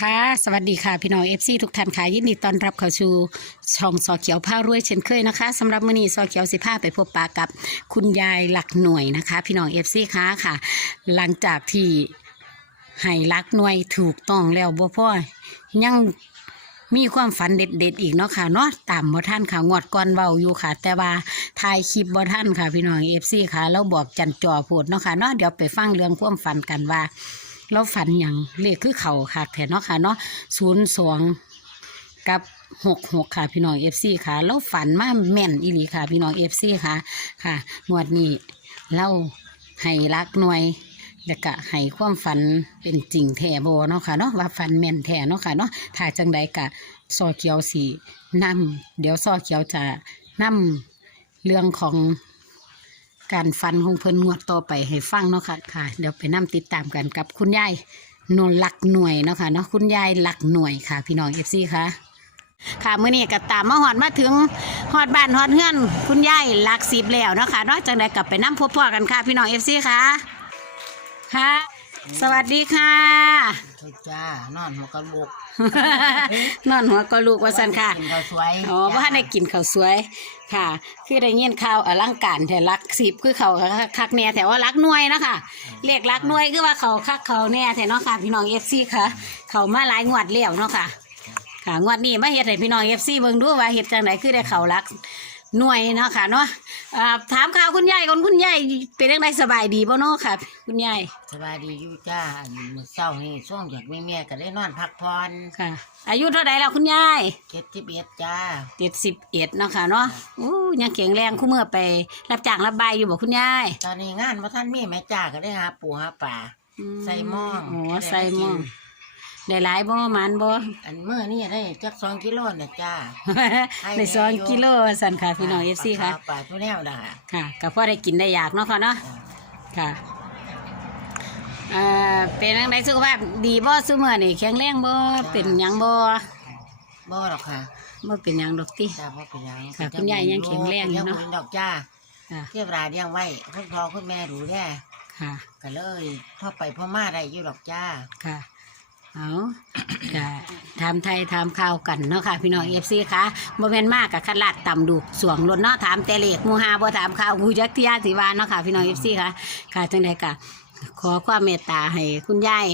ค่ะสวัสดีค่ะพี่น้องเอฟซีทุกท่านค่ะยินดีต้อนรับเข้าสู่ช่องซอเขียวผ้ารวยเช่นเคยนะคะสำหรับมื้อนี้ซอเขียวสิพาไปพบปะกับคุณยายหลักหน่วยนะคะ พี่น้องเอฟซีค่ะค่ะ หลังจากที่ให้หลักหน่วยถูกต้องแล้วบ่พ่อยังมีความฝันเด็ด ๆ อีกเนาะค่ะเนาะตามบ่ท่านค่ะงวดก่อนเบาอยู่ค่ะ แต่ว่าถ่ายคลิปบ่ท่านค่ะ พี่น้องเอฟซีค่ะแล้วบอกจันจ่อโพดเนาะค่ะเนาะเดี๋ยวไปฟังเรื่องความฝันกันว่า เราฝันอย่างเลขคือเข่าค่ะแถเนาะค่ะเนาะศูนย์สองกับหกหกค่ะพี่น้องเอฟซีค่ะเราฝันมาแม่นอีหลีค่ะ พี่น้องเอฟซีค่ะค่ะงวดนี้เราให้รักหน่วยแล้วก็ให้ความฝันเป็นจริงแท้โบเนาะค่ะเนาะว่าฝันแม่นแท้เนาะค่ะเนาะถ้าจังใดกะซอเขียวสีนำเดี๋ยวซอเขียวจะนำเรื่องของ การฟันของเพิ่นงวดต่อไปให้ฟังเนาะค่ะค่ะ เดี๋ยวไปนํติดตามกันกับคุณยายนนหลักหน่วยเนาะค่ะเนาะคุณยายหลักหน่วยค่ะ พี่น้องเอฟซีค่ะค่ะมื้อนี้ก็ตามมาฮอดมาถึงฮอดบ้านฮอดเฮือน คุณยายหลักสิบแล้วเนาะค่ะนาะจังไดกลับไปนํพบพ่อกันค่ะ พี่น้องเอฟซีค่ะค่ะ สวัสดีค่ะ ใช่จ้านอนหัวกระบุกนอนหัวก็ลูกว่าซั่นค่ะ กินข้าวสวยอ๋อว่าได้กินข้าวสวยค่ะ คือได้ยินข่าวอลังการแต่รักสิบคือเขาคักแน่แต่ว่ารักหน่วยเนาะคะเรียกรักหน่วยคือว่าเขาคักเขาแน่แต่เนาะค่ะ พี่น้องเอฟซีค่ะ เขามาหลายงวดแล้วเนาะค่ะ ค่ะงวดนี้มาเฮ็ดให้พี่น้องเอฟซีเบิ่งดูว่าเฮ็ดจังไดคือได้เขารัก หน่วยเนาะค่ะเนาะอ่าถามข่าวคุณยายก่อนคุณยายเป็นจังไดสบายดีบ่เนาะค่ะ คุณยายสบายดีอยู่จ้าอันมื้อเช้านี่ช่วงจากแม่แม่ก็ได้นอนพักผ่อนค่ะ อายุเท่าใดแล้วคุณยายเจ็ดสิบเอ็ดจ้าเจ็ดสิบเอ็ดเนาะค่ะเนาะอู้ยังแข็งแรงคู่เมื่อไป รับจ้างรับใบายอยู่บอกคุณยายตอนนี้งานบ่ท่านมีแม่จ้าก็ได้หาปูหาป่าใส่หม้อโอ้ได้ใส่หม้อกิน ได้หลายบ่หมันบ่ อันมื้อนี้ได้จักสองกิโลน่ะจ้าให้ได้สองแม่อยู่กิโลสันค่ะพี่น้องเอฟซีค่ะปลาป่าตัวแนวน่ะค่ะก็พอได้กินได้อยากเนาะค่ะเนาะค่ะเอ่อเป็นจังไดสุขภาพดีบ่ซุมื้อนี่แข็งแรงบ่เป็นหยังบ่บ่หรอกค่ะบ่เป็นหยังดอกติจ้าบ่เป็นหยังค่ะคุณยายยังแข็งแรงอยู่เนาะยังบ่เป็นดอกจ้าค่ะเทียบราเลี้ยงไว้คุณพ่อคุณแม่ดูแลค่ะ ก็เลยพ่อไปพ่อมาได้อยู่ดอกจ้าค่ะ เอาก็ถามไทยถามข่าวกันเนาะค่ะพี่น้องเอฟซีค่ะบ่แม่นมากกับขลาดต่ำดูสวงรถเนาะถามแต่เลขมูฮาบ่ถามข่าวกูจักเที่ยสิวานเนาะค่ะพี่น้องเอฟซีค่ะค่ะจังไดก็ขอความเมตตาให้คุณยาย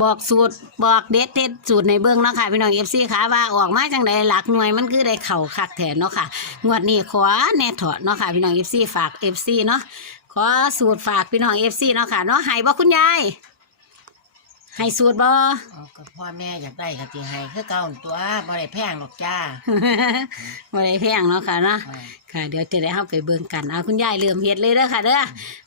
บอกสูตรบอกเด็ดเด็ดสูตรในเบื้องเนาะค่ะพี่น้องเอฟซีค่ะว่าออกมาจังไดหลักหน่วยมันคือได้เข่าคักแทนเนาะค่ะงวดนี้ขอแน่ถาะเนาะค่ะพี่น้องเอฟซีฝากเอฟซีเนาะขอสูตรฝากพี่น้องเอฟซีเนาะค่ะเนาะให้บ่คุณยาย ให้สูตรบ่ เอาก็พ่อแม่อยากได้ก็สิให้คือเก่าหั่นตัวบ่ได้แพงหรอกจ้าบ่ได้แพงเนาะค่ะเนาะอ่าค่ะเดี๋ยวจะได้เข้าไปเบิ่งกันเอาคุณยายเริ่มเฮ็ดเลยเด้อค่ะเด้อ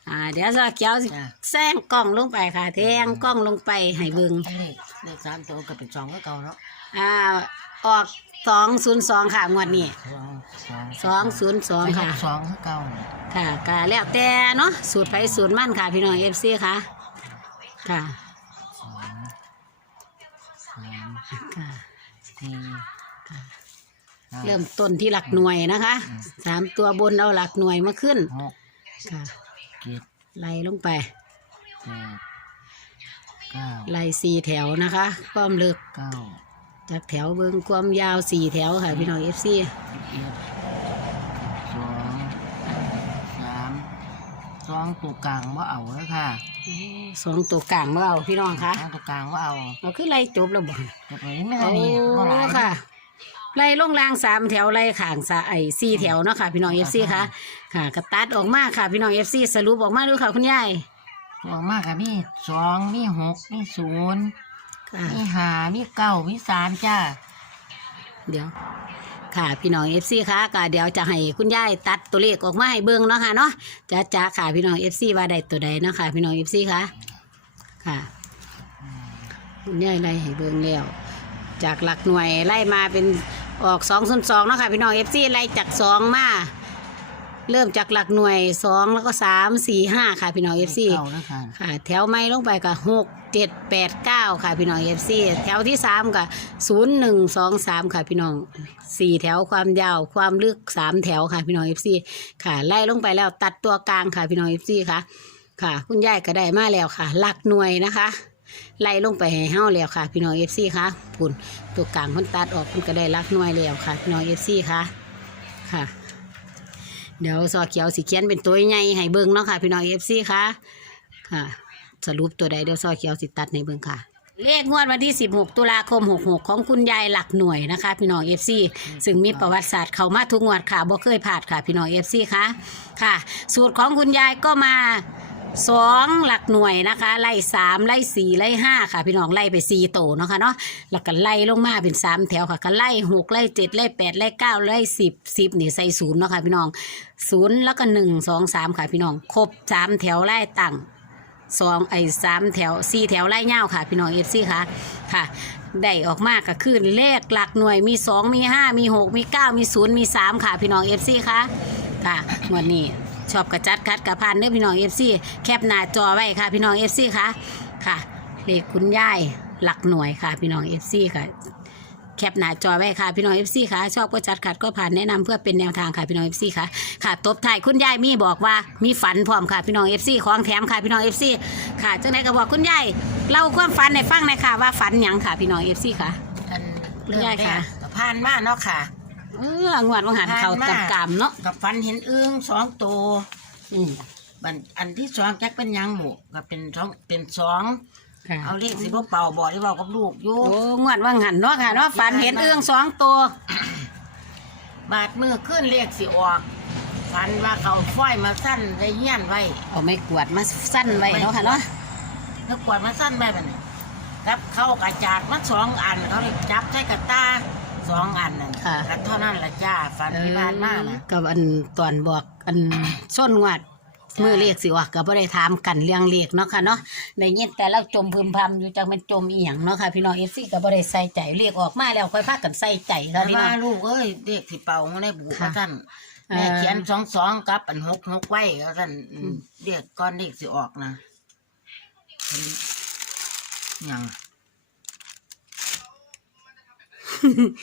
อ่า เดี๋ยวซอเกียวสิจ้ะแซงกล้องลงไปค่ะแทงกล้องลงไปให้เบิ่งเลขเลขสามตัวก็เป็นสองคือเก่าเนาะอ่าออกสองศูนย์สองค่ะงวดนี้สองสองสองศูนย์สองค่ะ สองคือเก่าค่ะก็แล้วแต่เนาะสูตรไปสูตรมั่นค่ะพี่น้องเอฟซีค่ะ ค่ะ ค่ะสี่ห้าเริ่มต้นที่หลักหน่วยนะคะสามตัวบนเอาหลักหน่วยมาขึ้นหกค่ะเจ็ดไล่ลงไปแปดเก้าไล่สี่แถวนะคะความลึกเก้าจากแถวเบิงความยาวสี่แถวค่ะพี่น้องเอฟซีสิบเอ็ดสองสามสองตัวกลางว่าเอาเลยค่ะ สองตัวกลางว่าเอาพี่น้องคะสองตัวกลางว่าเอาเราคือไล่จบแล้วบ่จะไปไม่โอ้ได้นี่บ่หลายค่ะไล่ลงรางสามแถวไล่ขางสาไอ้สี่แถวเนาะค่ะ พี่น้องเอฟซีค่ะค่ะกระตัดออกมาค่ะ พี่น้องเอฟซีสรุปออกมาดูค่ะคุณยายตัวมากค่ะมีสองมีหกมีศูนย์ค่ะมีห้ามีเก้ามีสามจ้าเดี๋ยว ค่ะพี่น้องเอฟซีค่ะก็เดี๋ยวจะให้คุณยายตัดตัวเลขออกมาให้เบิ่งเนาะค่ะเนาะจะจะค่ะพี่น้องเอฟซีว่าใดตัวใดเนาะค่ะพี่น้องเอฟซีค่ะค่ะ คุณยายไล่ให้เบิ่งแล้วจากหลักหน่วยไล่มาเป็นออกสองส่วนสองเนาะค่ะพี่น้องเอฟซีไล่จากสองมา เริ่มจากหลักหน่วยสองแล้วก็สามสี่ห้าค่ะพี่น้องเอฟซีเก้าแล้วค่ะค่ะ แถวไม่ลงไปก็หกเจ็ดแปดเก้าค่ะพี่น้องเอฟซีแถวที่สามก็ศูนย์หนึ่งสองสามค่ะพี่น้องสี่แถวความยาวความลึกสามแถวค่ะพี่น้องเอฟซีค่ะ ไล่ลงไปแล้วตัดตัวกลางค่ะพี่น้องเอฟซีค่ะ ค่ะ คุณยายก็ได้มาแล้วค่ะ หลักหน่วยนะคะไล่ลงไปให้เฮาแล้วค่ะ พี่น้อง FC ค่ะพุ่นตัวกลางเพิ่นตัดออกเพิ่นก็ได้รักหน่วยแล้วค่ะ พี่น้อง FC ค่ะค่ะ เดี๋ยวซอเขียวสีเขียนเป็นตัวใหญ่ให้เบิ้งเนาะค่ะ พี่น้อง FC ค่ะค่ะ สรุปตัวใดเดี๋ยวซอเขียวสิตัดในเบิ้งค่ะ เลขงวดวันที่ 16 ตุลาคม 66 ของคุณยายหลักหน่วยนะคะ พี่น้องเอฟซีซึ่งมีประวัติศาสตร์เข้ามาทุกงวดค่ะบ่เคยผ่านค่ะ พี่น้องเอฟซีค่ะค่ะ สูตรของคุณยายก็มา สองหลักหน่วยนะคะ ไล่สามไล่สี่ไล่ห้าค่ะ พี่น้องไล่ไปสี่โตเนาะค่ะเนาะแล้วก็ไล่ลงมาเป็นสามแถวค่ะก็ไล่หกไล่เจ็ดไล่แปดไล่เก้าไล่สิบสิบนี่ใส่ศูนย์เนาะค่ะพี่น้องศูนย์แล้วก็หนึ่งสองสามค่ะพี่น้อง ครบสามแถวไล่ตั้งสองไอ้สามแถวสี่แถวไล่เง่าค่ะ พี่น้องเอฟซีค่ะค่ะได้ออกมากก็คือเลขหลักหน่วยมีสองมีห้ามีหกมีเก้ามีศูนย์มีสามค่ะ พี่น้องเอฟซีค่ะค่ะงวันนี้ ชอบกระจัดคัดกระพันเด้อพี่น้องเอฟซีแคปหน้าจอไว้ค่ะ พี่น้องเอฟซีค่ะค่ะเลขคุณยายหลักหน่วยค่ะ พี่น้องเอฟซีค่ะแคปหน้าจอไว้ค่ะพี่น้องเอฟซีค่ะชอบก็จัดขัดก็ผ่านแนะนำเพื่อเป็นแนวทางค่ะพี่น้องเอฟซีค่ะค่ะตบท้ายคุณยายมีบอกว่ามีฝันพร้อมค่ะพี่น้องเอฟซีของแถมค่ะพี่น้องเอฟซีค่ะจังไดก็บอกคุณยายเล่าความฝันในฟังหน่อยค่ะว่าฝันหยังค่ะพี่น้องเอฟซีค่ะอันคุณยายค่ะก็ผ่านมาเนาะค่ะ เอองวดวังหันเขาผ่านมากำๆเนาะกับฟันเห็นอึ้งสองตัวอืมบันอันที่สองจักเป็นหยังหมูก็เป็นสองเป็นสองค่ะเอาเลขสิบ่เป่าบอกที่เว้ากับลูกอยู่ โอ้งวดวังหันเนาะค่ะเนาะฝันเห็นเอื้องสองตัวบาดมือขึ้นเลขสิออกฟันว่าเขาฝ้อยมาสั้นไว้เฮี้ยนไว้เอาไม่กวาดมาสั้นไว้เนาะค่ะเนาะแล้วกวาดมาสั้นไว้บัดนี้ครับเข้ากระจาดมาสองอันเขาเลยจับใส่กระตา สองอันนั่นก็เท่านั้นละจ้าฟันที่บ้านมานะ กับอันตอนบอกอันส้นงวดมือเรียกสิว่าก็บ่ได้ถามกันเรื่องเรียกเนาะค่ะเนาะได้ยินแต่เราจมพึมพำอยู่จังเป็นจมอีหยังเนาะค่ะพี่น้อง FC ก็บ่ได้ใส่ใจเรียกออกมาแล้วค่อยพากันใส่ใจแต่ค่ะพี่น้อว่างลูกเอ้ยเด็กที่เป่ามาได้บุกค่ะท่านเอ่อแม่เขียนสองสองกับอันหกหกไว้ก็ท่านอืมเด็กก้อนเด็กสิออกนะหยัง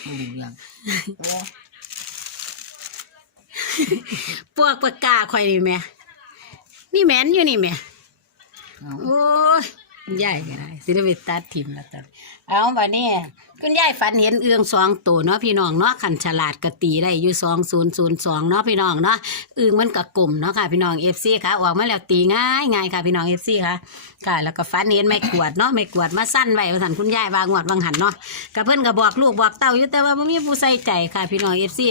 ไม่รู้เรื่องโอ้พวกปากกาข่อยนี่แหม่นี่แม่นอยู่นี่แหม่เอา โอ้ย คุณยายก็ได้สิได้ไปตัดทิมแล้วตอนเอาบัดนี้คุณยายฝันเห็นเอื้องสองตัวเนาะพี่น้องเนาะขันฉลาดกะตีได้อยู่สองศูนย์ศูนย์สองเนาะพี่น้องเนาะเอึ้งมันกะกลุ่มเนาะค่ะพี่น้องเอฟซีค่ะออกมาแล้วตีง่ายง่ายค่ะพี่น้องเอฟซีค่ะค่ะ แล้วก็ฝันเห็นไม่กวดเนาะไม่กวดมาสั้นไว้ว่าสันคุณยายวางวดวางหันเนาะกับเพื่อนก็บอกลูกบอกเต้าอยู่แต่ว่าไม่มีผู้ใส่ใจค่ะพี่น้องเอฟซี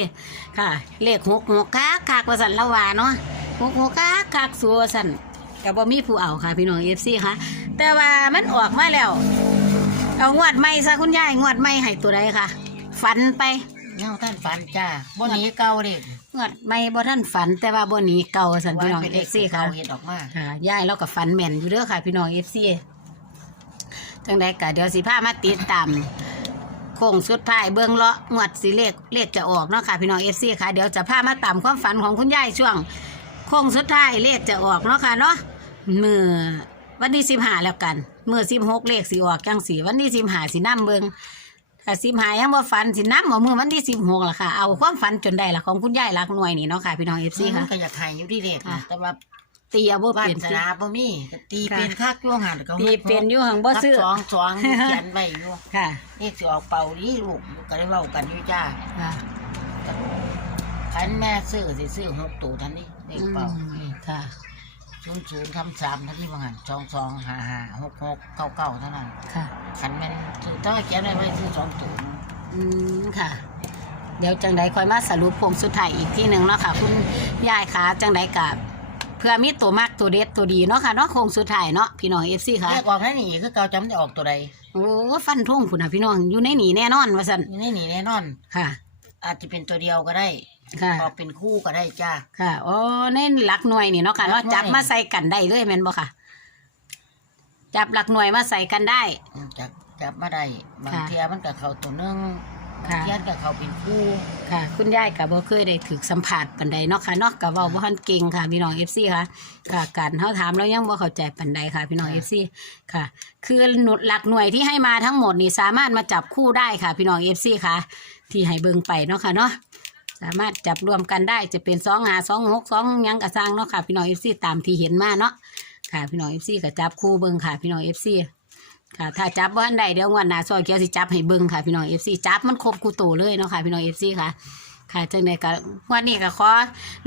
ค่ะเลขหกหกคักคักว่าสันละวาเนาะหกหกคักคักสัวสัน ก็บ่มีผู้เอาค่ะ พี่น้องเอฟซีค่ะ แต่ว่ามันออกมาแล้ว เอางวดใหม่ซะคุณยายงวดใหม่ให้ตัวใดค่ะ ฝันไปยังท่านฝันจ้าบนนี้เก่าเด็กงวดใหม่บ่ท่านฝัน แต่ว่าบ่หนีเก่าสันพี่น้องเป็นเอเด็กฟซีที่ค่ะเขาเห็ดออกมาค่ะยายเราก็ฝันแม่นอยู่เด้อค่ะ พี่น้องเอฟซีจังใดก็เดี๋ยวสิพามาติดตามโค้งสุดท้ายเบื้องเลาะงวดสิเลขเลขจะออกเนาะค่ะพี่น้องเอฟซีค่ะเดี๋ยวจะพามาตามความฝันของคุณยายช่วงโค้งสุดท้ายเลขจะออกเนาะค่ะเนาะเมื่อวันที่สิบห้าแล้วกันเมื่อสิบหกเลขสิออกจังสีวันที่สิบห้าสินํเบิงถ้าสิบห้ายังบ่ฝันสินํเอามือวันที่สิบหกล่ะค่ะเอาความฝันจนได้ละของคุณยายรักหน่วยนี่เนาะค่ะพี่น้องเอฟซีมัค่ะนก็อยากให้อยู่ที่เด็กค่ะ แต่ว่าตีเอาบ่บ้าเปนลี่ยนสสินาบ่มีก็ตีค่ะ เป็นคักย่วงหันก็ตีเป็นอยู่หังบ่ซื้อสองสองเขียนไว้อยู่ค่ะเลขสิออกเป่าดีลูกก็ได้เว้ากันอยู่จ้าค่ะขันแม่ซื้อสิซื้อหกตัวทันนี้เลขเป่าอืมค่ะ ศูนย์ศูนย์คำสามทันที่บางหันสองสองห้าห้าหกหกเก้าเก้าเท่านั้นค่ะ ขันแม่นซื้อถ้าเขียนไว้ไว้ซื้อสองตัวอืมค่ะ เดี๋ยวจังใดคอยมาสรุปโค้งสุดท้ายอีกที่หนึ่งเนาะค่ะ คุณยายค่ะจังใดกับเพื่อมีตัวมากตัวเด็ดตัวดีเนาะค่ะเนาะโค้งสุดท้ายเนาะพี่น้องเอฟซีค่ะเลขออกนั่นนี่คือเก่าจำได้ออกตัวใดโอ้ฟันทุ่งคุณนะพี่น้องอยู่ในหนีแน่นอนว่าสันอยู่ในนี่แน่นอน ค่ะ อาจจะเป็นตัวเดียวก็ได้ ค่ะ ออกเป็นคู่ก็ได้จ้า ค่ะอ๋อในหลักหน่วยนี่เนาะค่ะหลัเนาะกหน่วย จับมาใส่กันได้เลยแม่นบ่ค่ะ จับหลักหน่วยมาใส่กันได้ จับจับมาได้บางค่ะเทียมันกับเขาตัวหนึงบางค่ะเทียกับเขาเป็นคู่ค่ะ คุณยายก็บ่เคยได้ถึกสัมผัสปันใดเนาะค่ะเนาะก็เว้าบ่ทันเก่งค่ะพี่น้อง FC ค่ะค่ะการเฮาถามแล้วยังบ่เข้าใจปันใดค่ะ พี่น้อง FC ค่ะ คือหนุดหลักหน่วยที่ให้มาทั้งหมดนี่สามารถมาจับคู่ได้ค่ะ พี่น้อง FC ค่ะ ที่ให้เบิ่งไปเนาะค่ะเนาะสามารถจับรวมกันได้จะเป็น2 5 2 6 2หยังก็สร้างเนาะค่ะ พี่น้อง FC ตามที่เห็นมาเนาะค่ะ พี่น้อง FC ก็จับคู่เบิ่งค่ะ พี่น้อง FC ค่ะถ้าจับบ่ทันใดเดี๋ยวงวดหน้าซอยเกียวสิจับให้เบิ่งค่ะ พี่น้อง FC จับมันครบกูโตเลยเนาะค่ะ พี่น้อง FC ค่ะค่ะจังไดก็งวันนี้ก็ขอ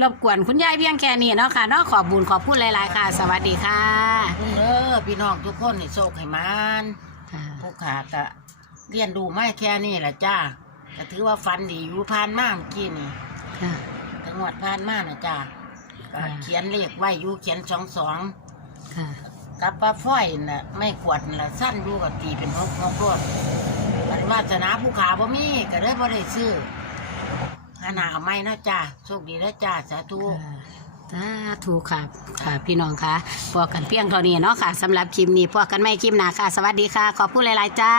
รบกวนคุณยายเพียงแค่นี้เนาะค่ะเนาะขอบบุญขอบพูดหลายๆค่ะ สวัสดีค่ะคุณเด้อพี่น้องทุกคนนี่โชคให้มันค่ะ ผู้ขาก็เรียนดูไม่แค่นี้แหละจ้า ก็ถือว่าฟันดีอยู่ผ่านมาเมื่อกี้นี่ค่ะ จังหวัดผ่านมานะจ้าก็ค่ะ เขียนเลขไว้อยู่เขียนสองสองค่ะ กับปลาฝ้อยน่ะไม่ขวดน่ะสั้นดูกับตีเป็นหกหกรวดมันวาสนาผู้ขาบ่มีก็เลยบ่ได้ซื้อหาหนาเอาไม่นะจ้าโชคดีนะจ้าสาธุค่ะสาธุค่ะค่ะ พี่น้องค่ะพอกันเพียงเท่านี้เนาะค่ะสำหรับคลิปนี้พอกันไม่คลิปหน้าค่ะ สวัสดีค่ะ ขอบพูดหลาย ๆ จ้า